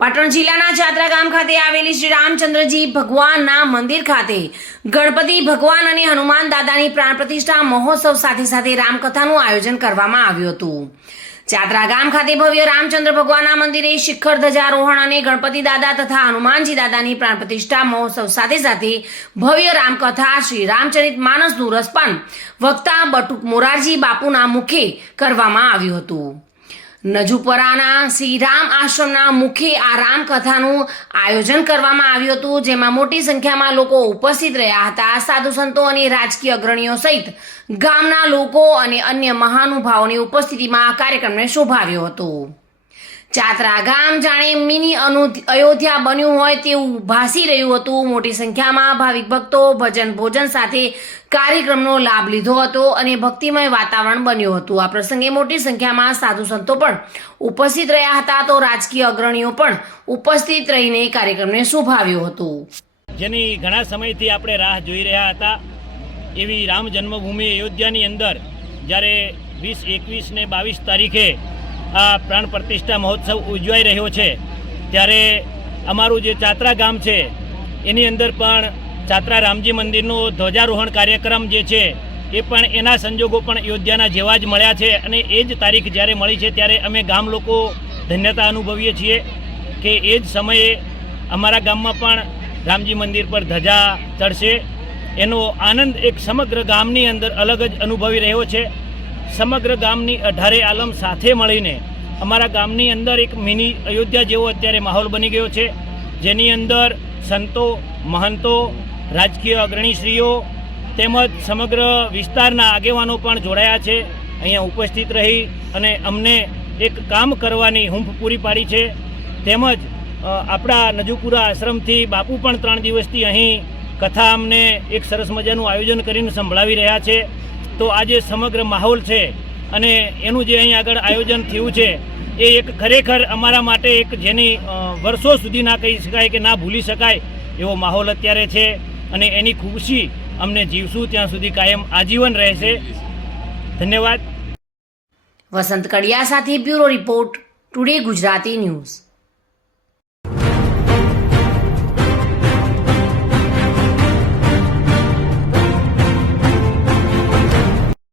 પાટણ જિલ્લાના જાત્રા ગામ ખાતે આવેલી શ્રી રામચંદ્રજી ભગવાનના મંદિર ખાતે ગણપતિ ભગવાન અને હનુમાન દાદાની પ્રાણ પ્રતિષ્ઠા મહોત્સવ સાથે સાથે રામકથાનું આયોજન કરવામાં આવ્યું હતું। જાત્રા ગામ ખાતે ભવ્ય રામચંદ્ર ભગવાનના મંદિરે શિખર ધ્વજારોહણ અને ગણપતિ દાદા તથા હનુમાનજી દાદાની પ્રાણ પ્રતિષ્ઠા મહોત્સવ સાથે સાથે ભવ્ય રામકથા શ્રી રામચરિત માનસનું રસપાન વક્તા બટુક મોરારજી બાપુના મુખે કરવામાં આવ્યું હતું। નજુપરાના શ્રી રામ આશ્રમના મુખે આ રામકથાનું આયોજન કરવામાં આવ્યું હતું, જેમાં મોટી સંખ્યામાં લોકો ઉપસ્થિત રહ્યા હતા। સાધુ સંતો અને રાજકીય અગ્રણીઓ સહિત ગામના લોકો અને અન્ય મહાનુભાવોની ઉપસ્થિતિમાં આ કાર્યક્રમને શોભાવ્યો હતો। જાત્રા ગામ જાણે મિની અયોધ્યા બન્યું હોય તેવું ભાસી રહ્યું હતું। મોટી સંખ્યામાં ભાવિક ભક્તો ભજન ભોજન સાથે કાર્યક્રમનો લાભ લીધો હતો અને ભક્તિમય વાતાવરણ બન્યું હતું। આ પ્રસંગે મોટી સંખ્યામાં સાધુ સંતો પણ ઉપસ્થિત રહ્યા હતા, તો રાજકીય અગ્રણીઓ પણ ઉપસ્થિત રહીને કાર્યક્રમને શોભાવ્યો હતો। જેની ઘણા સમયથી આપણે રાહ જોઈ રહ્યા હતા એવી રામ જન્મભૂમિ અયોધ્યાની અંદર જ્યારે 20, 21 ને 22 તારીખે આ પ્રાણ પ્રતિષ્ઠા મહોત્સવ ઉજવાઈ રહ્યો છે, ત્યારે અમારું જે જાત્રા ગામ છે એની અંદર પણ જાત્રા રામજી મંદિરનો ધ્વજારોહણ કાર્યક્રમ જે છે એ પણ એના સંજોગો પણ અયોધ્યાના જેવા જ મળ્યા છે અને એ જ તારીખ જ્યારે મળી છે ત્યારે અમે ગામ લોકો ધન્યતા અનુભવીએ છીએ કે એ જ સમયે અમારા ગામમાં પણ રામજી મંદિર પર ધજા ચડશે। એનો આનંદ એક સમગ્ર ગામની અંદર અલગ જ અનુભવી રહ્યો છે। સમગ્ર ગામની 18 આલમ સાથે મળીને અમારા ગામની અંદર એક મિની અયોધ્યા જેવો અત્યારે માહોલ બની ગયો છે, જેની અંદર સંતો, મહંતો, રાજકીય અગ્રણીશ્રીઓ તેમજ સમગ્ર વિસ્તારના આગેવાનો પણ જોડાયા છે। અહીંયા ઉપસ્થિત રહી અને અમને એક કામ કરવાની હૂંફ પૂરી પાડી છે। તેમજ આપણા નજુપુરા આશ્રમથી બાપુ પણ 3 દિવસથી અહીં કથા અમને એક સરસ મજાનું આયોજન કરીને સંભળાવી રહ્યા છે। તો આજે સમગ્ર માહોલ છે અને એનું જે અહીં આગળ આયોજન થયું છે એ એક ખરેખર અમારા માટે એક જેની વર્ષો સુધી ના કહી શકાય કે ના ભૂલી શકાય એવો માહોલ અત્યારે છે અને એની ખુશી અમને જીવશું ત્યાં સુધી કાયમ આજીવન રહેશે। ધન્યવાદ। વસંત કડિયા સાથે bureau report, today Gujarati news.